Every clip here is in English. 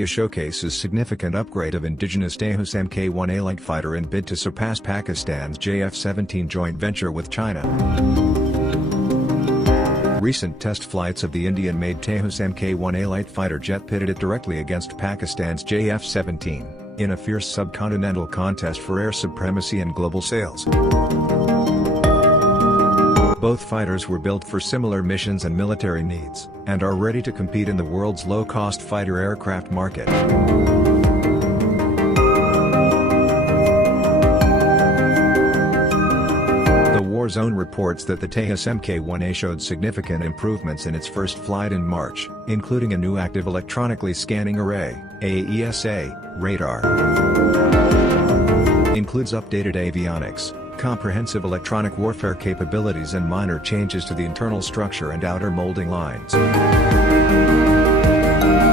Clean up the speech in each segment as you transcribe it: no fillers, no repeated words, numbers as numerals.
India showcases significant upgrade of indigenous Tejas Mk1A light fighter in bid to surpass Pakistan's JF-17 joint venture with China. Recent test flights of the Indian-made Tejas Mk1A light fighter jet pitted it directly against Pakistan's JF-17, in a fierce subcontinental contest for air supremacy and global sales. Both fighters were built for similar missions and military needs, and are ready to compete in the world's low-cost fighter aircraft market. The War Zone reports that the Tejas Mk1A showed significant improvements in its first flight in March, including a new active electronically scanning array, AESA, radar. Includes updated avionics, comprehensive electronic warfare capabilities and minor changes to the internal structure and outer molding lines.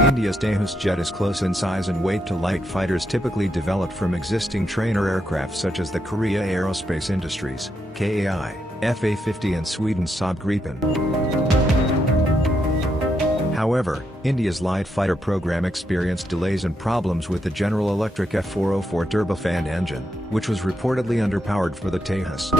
India's Tejas jet is close in size and weight to light fighters typically developed from existing trainer aircraft such as the Korea Aerospace Industries, KAI, FA-50 and Sweden's Saab Gripen. However, India's light fighter program experienced delays and problems with the General Electric F404 turbofan engine, which was reportedly underpowered for the Tejas.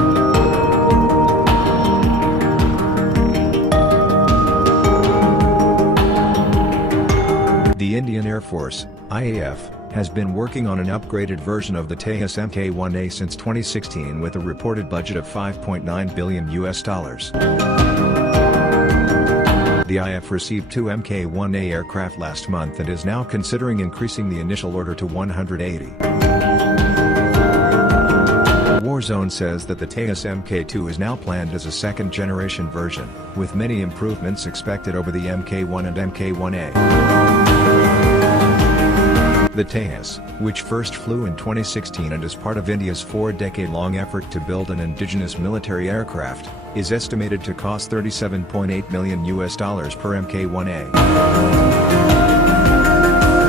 The Indian Air Force, IAF, has been working on an upgraded version of the Tejas Mk1A since 2016 with a reported budget of $5.9 billion. The IAF received 2 Mk1A aircraft last month and is now considering increasing the initial order to 180. Warzone says that the Tejas Mk2 is now planned as a second-generation version, with many improvements expected over the Mk1 and Mk1A. The Tejas, which first flew in 2016 and is part of India's 4-decade-long effort to build an indigenous military aircraft, is estimated to cost $37.8 million per Mk1A.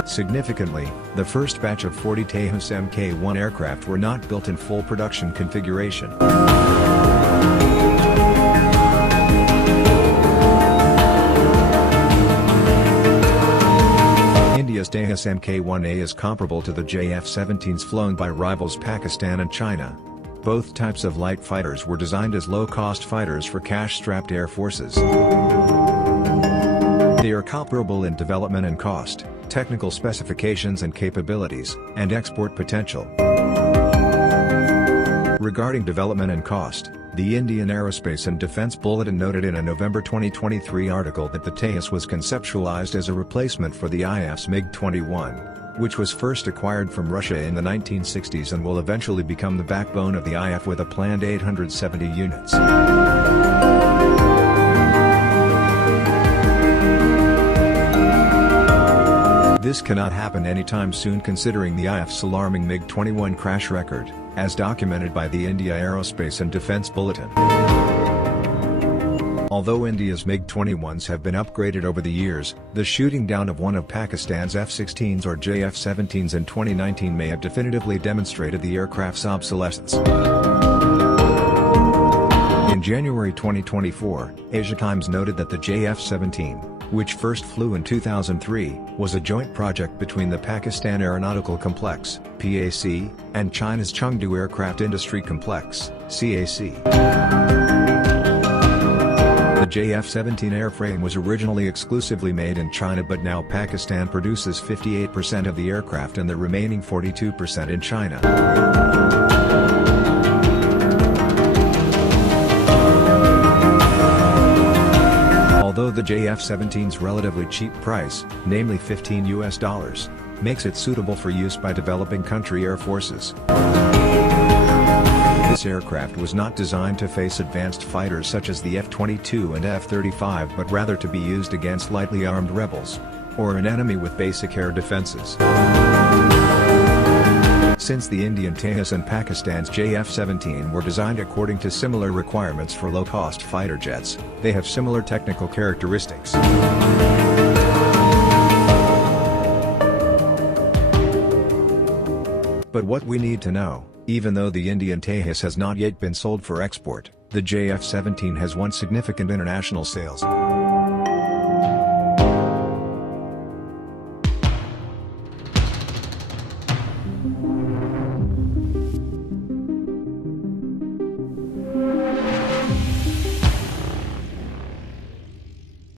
Significantly, the first batch of 40 Tejas Mk1 aircraft were not built in full production configuration. India's Tejas Mk1A is comparable to the JF-17s flown by rivals Pakistan and China. Both types of light fighters were designed as low-cost fighters for cash-strapped air forces. They are comparable in development and cost, technical specifications and capabilities, and export potential. Regarding development and cost, the Indian Aerospace and Defense Bulletin noted in a November 2023 article that the Tejas was conceptualized as a replacement for the IAF's MiG-21, which was first acquired from Russia in the 1960s and will eventually become the backbone of the IAF with a planned 870 units. This cannot happen anytime soon considering the IAF's alarming MiG-21 crash record, as documented by the India Aerospace and Defense Bulletin. Although India's MiG-21s have been upgraded over the years, the shooting down of one of Pakistan's F-16s or JF-17s in 2019 may have definitively demonstrated the aircraft's obsolescence. In January 2024, Asia Times noted that the JF-17, which first flew in 2003, was a joint project between the Pakistan Aeronautical Complex, PAC, and China's Chengdu Aircraft Industry Complex, CAC. The JF-17 airframe was originally exclusively made in China, but now Pakistan produces 58% of the aircraft and the remaining 42% in China. Although the JF-17's relatively cheap price, namely $15 makes it suitable for use by developing country air forces. This aircraft was not designed to face advanced fighters such as the F-22 and F-35 but rather to be used against lightly armed rebels, or an enemy with basic air defenses. Since the Indian Tejas and Pakistan's JF-17 were designed according to similar requirements for low-cost fighter jets, they have similar technical characteristics. But what we need to know, even though the Indian Tejas has not yet been sold for export, the JF-17 has won significant international sales. you.